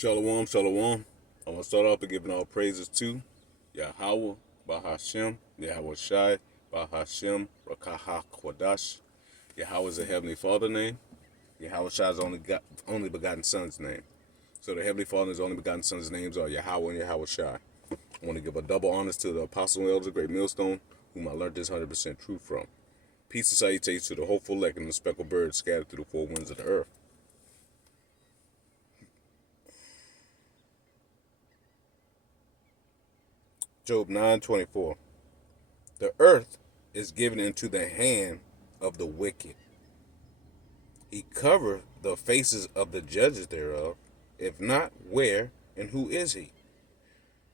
Shalom, shalom. I want to start off by giving all praises to Yahweh, Bahashem, Yahweh Shai, Bahashem, Rakaha Kwadash. Yahweh is the Heavenly Father name. Yahweh Shai's only begotten Son's name. So the Heavenly Father and His only begotten Son's names are Yahweh and Yahweh Shai. I want to give a double honors to the Apostle and Elder Great Millstone, whom I learned this 100% truth from. Peace and salutations to the hopeful elect and the speckled birds scattered through the four winds of the earth. Job 9:24. The earth is given into the hand of the wicked. He covereth the faces of the judges thereof. If not, where and who is he?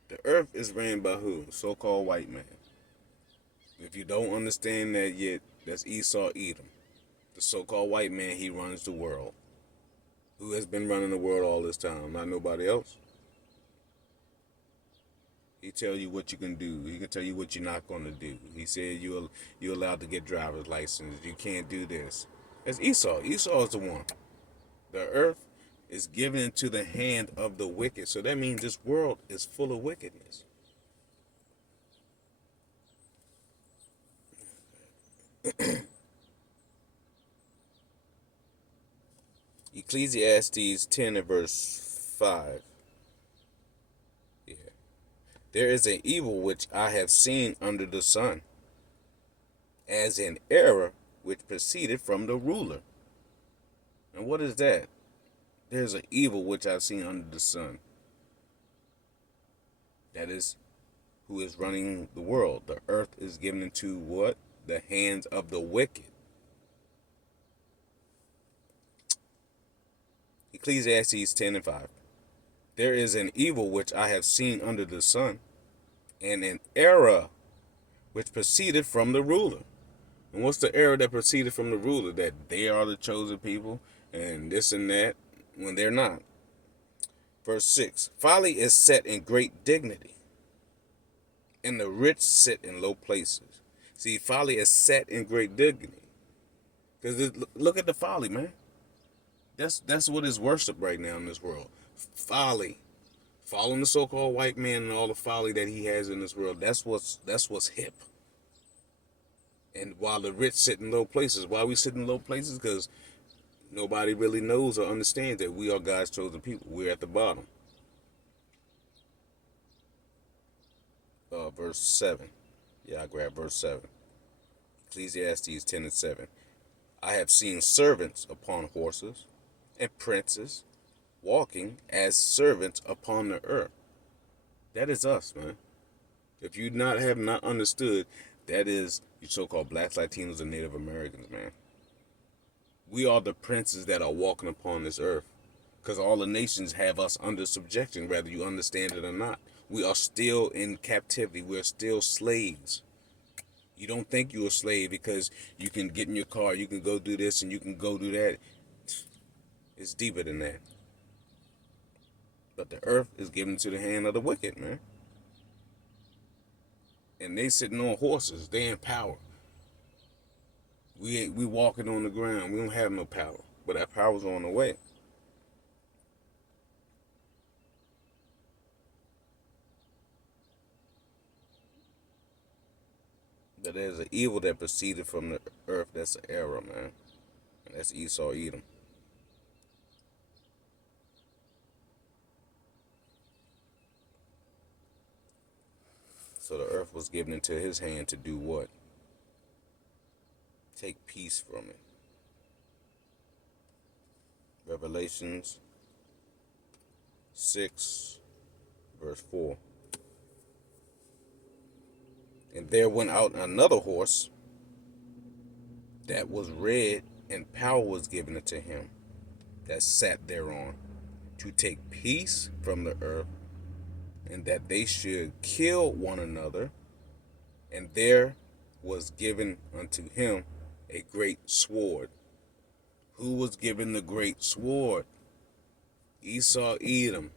The earth is ran by who? So-called white man. If you don't understand that yet, that's Esau Edom. The so-called white man, he runs the world. Who has been running the world all this time? Not nobody else. He tell you what you can do. He can tell you what you're not going to do. He said you're allowed to get driver's license. You can't do this. It's Esau. Esau is the one. The earth is given into the hand of the wicked. So that means this world is full of wickedness. Ecclesiastes 10 and verse 5. Yeah. There is an evil which I have seen under the sun, as an error which proceeded from the ruler. And what is that? There's an evil which I've seen under the sun. That is who is running the world. The earth is given into what? The hands of the wicked. Ecclesiastes 10 and 5. There is an evil which I have seen under the sun, and an error which proceeded from the ruler. And what's the error that proceeded from the ruler? That they are the chosen people and this and that, when they're not. Verse 6. Folly is set in great dignity, and the rich sit in low places. See, folly is set in great dignity. Because look at the folly, man. That's what is worship right now in this world. Folly. Following the so-called white man and all the folly that he has in this world. That's what's hip. And while the rich sit in low places, why we sit in low places? Because nobody really knows or understands that we are God's chosen people. We're at the bottom. Verse 7. Yeah, I grabbed verse 7. Ecclesiastes 10 and 7. I have seen servants upon horses and princes walking as servants upon the earth. That is us, man. If you have not understood, that is you so-called blacks, Latinos, and Native Americans, man. We are the princes that are walking upon this earth. Because all the nations have us under subjection, whether you understand it or not. We are still in captivity. We're still slaves. You don't think you're a slave because you can get in your car, you can go do this, and you can go do that. It's deeper than that. But the earth is given to the hand of the wicked, man. And they sitting on horses. They in power. We walking on the ground. We don't have no power. But that power's on the way. But there's an evil that proceeded from the earth. That's an error, man. And that's Esau Edom. So the earth was given into his hand to do what? Take peace from it. Revelations 6, verse 4. And there went out another horse that was red, and power was given unto him that sat thereon, to take peace from the earth, and that they should kill one another. And there was given unto him a great sword. Who was given the great sword? Esau Edom.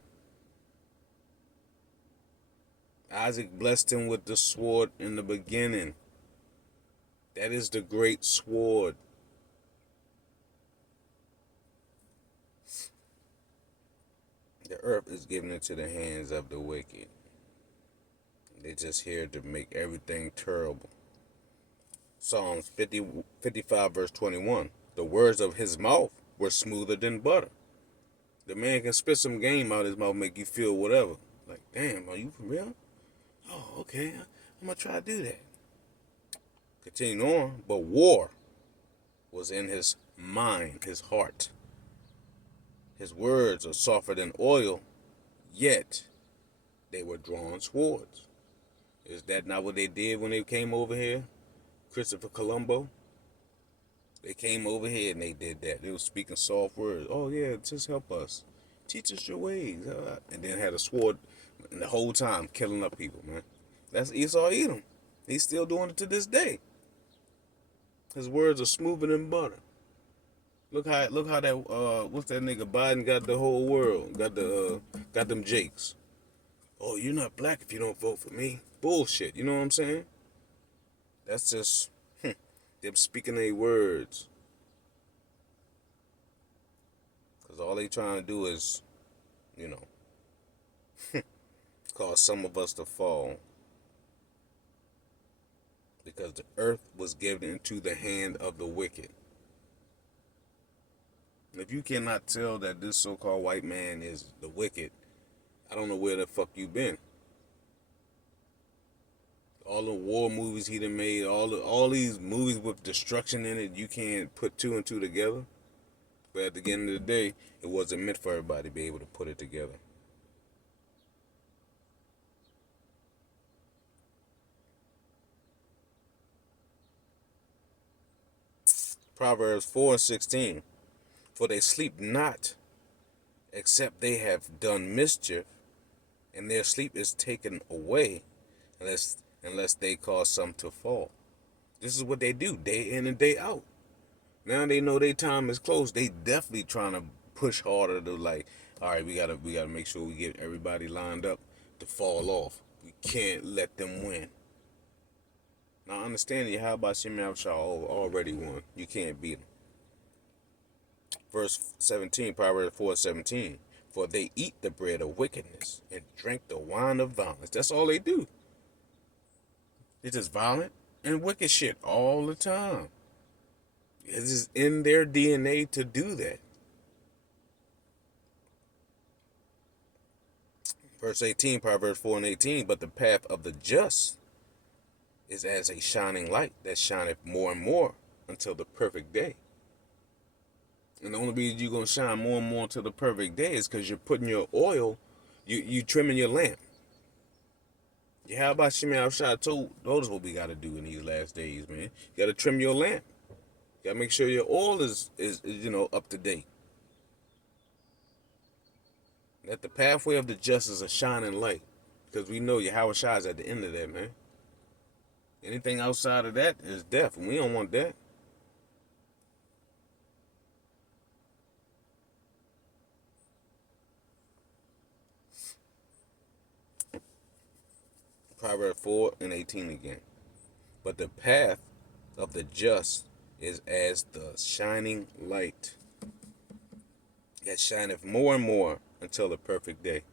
Isaac blessed him with the sword in the beginning. That is the great sword. The earth is given into the hands of the wicked. They're just here to make everything terrible. Psalms 55 verse 21. The words of his mouth were smoother than butter. The man can spit some game out of his mouth, make you feel whatever. Like, damn, are you for real? Oh, okay. I'm going to try to do that. Continue on. But war was in his mind, his heart. His words are softer than oil, yet they were drawn swords. Is that not what they did when they came over here? Christopher Colombo? They came over here and they did that. They were speaking soft words. Oh, yeah, just help us. Teach us your ways. And then had a sword and the whole time killing up people, man. That's Esau Edom. He's still doing it to this day. His words are smoother than butter. Look how that what's that nigga Biden got the whole world. Got them Jakes. Oh, you're not black if you don't vote for me. Bullshit, you know what I'm saying? That's just them speaking their words. Because all they trying to do is, you know, cause some of us to fall. Because the earth was given into the hand of the wicked. If you cannot tell that this so-called white man is the wicked, I don't know where the fuck you been. All the war movies he done made, all these movies with destruction in it, you can't put two and two together. But at the end of the day, it wasn't meant for everybody to be able to put it together. Proverbs 4:16. For they sleep not, except they have done mischief, and their sleep is taken away, unless they cause some to fall. This is what they do, day in and day out. Now they know their time is close. They definitely trying to push harder to like, all right, we gotta make sure we get everybody lined up to fall off. We can't let them win. Now understand you, how about Shimei Shah already won? You can't beat them. Verse 17, Proverbs 4:17. For they eat the bread of wickedness and drink the wine of violence. That's all they do. They're just violent and wicked shit all the time. It is in their DNA to do that. Verse 18, Proverbs 4:18. But the path of the just is as a shining light that shineth more and more until the perfect day. And the only reason you're going to shine more and more until the perfect day is because you're putting your oil, you trimming your lamp. Yeah, how about Shimei Shah told us what we got to do in these last days, man. You got to trim your lamp. You got to make sure your oil is up to date. That the pathway of the just is a shining light. Because we know Yahweh Shah is at the end of that, man. Anything outside of that is death, and we don't want that. Proverbs 4:18 again. But the path of the just is as the shining light that shineth more and more until the perfect day.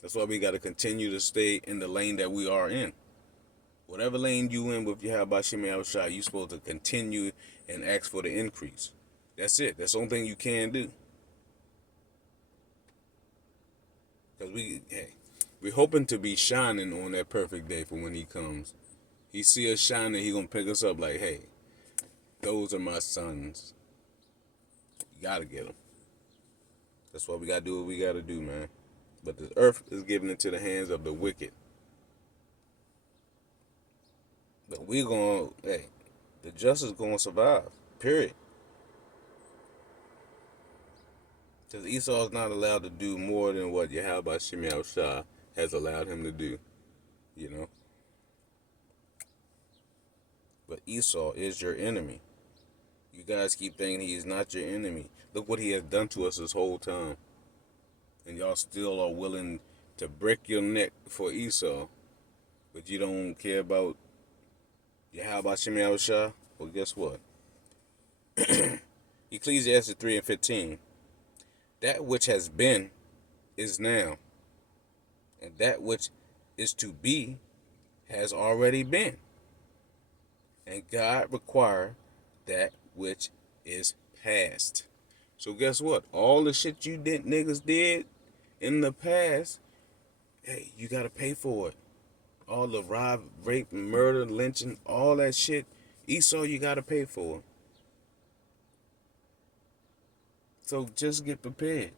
That's why we got to continue to stay in the lane that we are in. Whatever lane you in with Yahweh Shimei Shah, you're supposed to continue and ask for the increase. That's it. That's the only thing you can do. Because we're hoping to be shining on that perfect day for when he comes. He see us shining, he gonna pick us up like, hey, those are my sons. You gotta get them. That's why we gotta do what we gotta do, man. But the earth is given into the hands of the wicked. But the just is gonna survive. Period. Because Esau is not allowed to do more than what Yahweh Shimei Shah has allowed him to do. You know? But Esau is your enemy. You guys keep thinking he is not your enemy. Look what he has done to us this whole time. And y'all still are willing to break your neck for Esau. But you don't care about Yahweh Shimei Shah? Well, guess what? Ecclesiastes 3:15. That which has been is now, and that which is to be has already been. And God required that which is past. So guess what? All the shit you did niggas did in the past, hey, you gotta pay for it. All the rob, rape, murder, lynching, all that shit, Esau, you gotta pay for it. So just get prepared.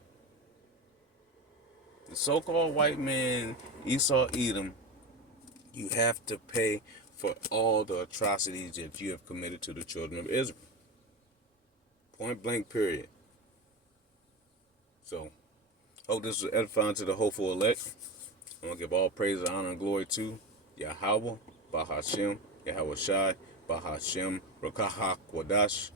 The so-called white man, Esau Edom, you have to pay for all the atrocities that you have committed to the children of Israel. Point blank, period. So, hope this was edifying to the hopeful elect. I'm going to give all praise, honor, and glory to Yahweh, Bahashem, Yahweh Shai, Bahashem, Rakahak, Wadash.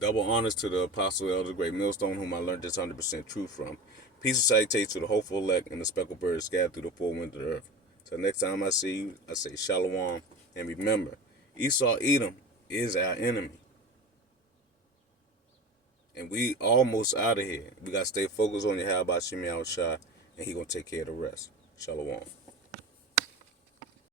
Double honors to the Apostle Elder Great Millstone, whom I learned this 100% truth from. Peace and salutations to the hopeful elect and the speckled birds scattered through the four winds of the earth. Till next time I see you, I say Shalom. And remember, Esau Edom is our enemy. And we almost out of here. We got to stay focused on Yahweh Shem Yahweh Shai, and he going to take care of the rest. Shalom.